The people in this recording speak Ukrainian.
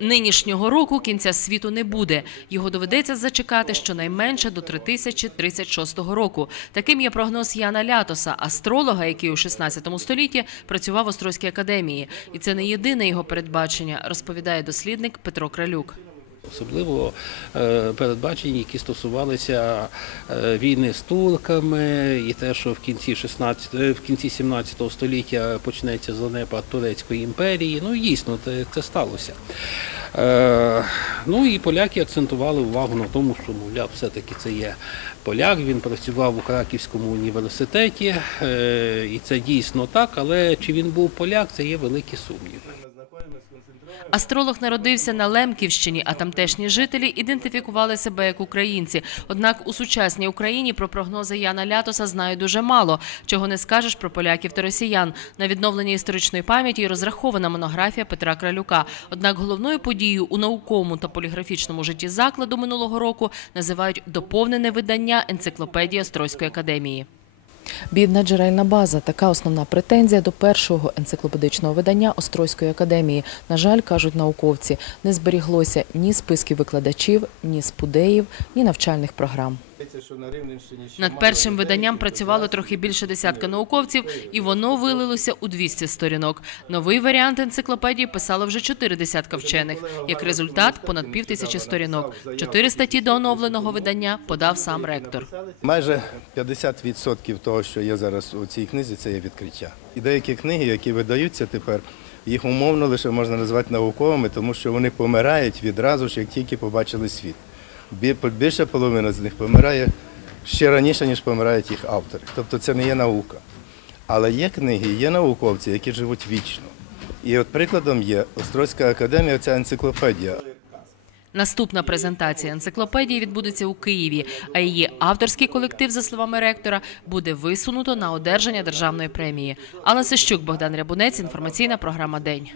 Нинішнього року кінця світу не буде. Його доведеться зачекати щонайменше до 3036 року. Таким є прогноз Яна Лятоса, астролога, який у 16 столітті працював в Острозькій академії. І це не єдине його передбачення, розповідає дослідник Петро Кралюк. Особливо е, передбачення, які стосувалися е, війни з турками, і те, що в кінці 16, е, в кінці 17 століття почнеться занепад Турецької імперії. Ну дійсно це, це сталося. Ну і поляки акцентували увагу на тому, що мовляв, все-таки це є поляк. Він працював у Краківському університеті, і це дійсно так. Але чи він був поляк, це є великі сумніви. Астролог народився на Лемківщині, а тамтешні жителі ідентифікували себе як українці. Однак у сучасній Україні про прогнози Яна Лятоса знають дуже мало, чого не скажеш про поляків та росіян. На відновлення історичної пам'яті розрахована монографія Петра Кралюка. Однак головною подією у науковому та поліграфічному житті закладу минулого року називають доповнене видання енциклопедії Острозької академії. Бідна джерельна база така основна претензія до першого енциклопедичного видання Острозької академії. На жаль, кажуть науковці, не зберіглося ні списків викладачів, ні спудеїв, ні навчальних програм. Над першим виданням працювало трохи більше десятка науковців, і воно вилилося у 200 сторінок. Новий варіант енциклопедії писало вже чотири десятка вчених. Як результат, понад пів тисячі сторінок. Чотири статті до оновленого видання подав сам ректор. Майже 50% того, що є зараз у цій книзі, це є відкриття. І деякі книги, які видаються тепер, їх умовно лише можна назвати науковими, тому що вони помирають відразу ж, як тільки побачили світ. Бі- Більша половина з них помирає ще раніше, ніж помирають їх автори. Тобто це не є наука. Але є книги, є науковці, які живуть вічно. І от прикладом є Острозька академія, ця енциклопедія. Наступна презентація енциклопедії відбудеться у Києві, а її авторський колектив, за словами ректора, буде висунуто на одержання державної премії. Алла Сищук, Богдан Рябунець, інформаційна програма День.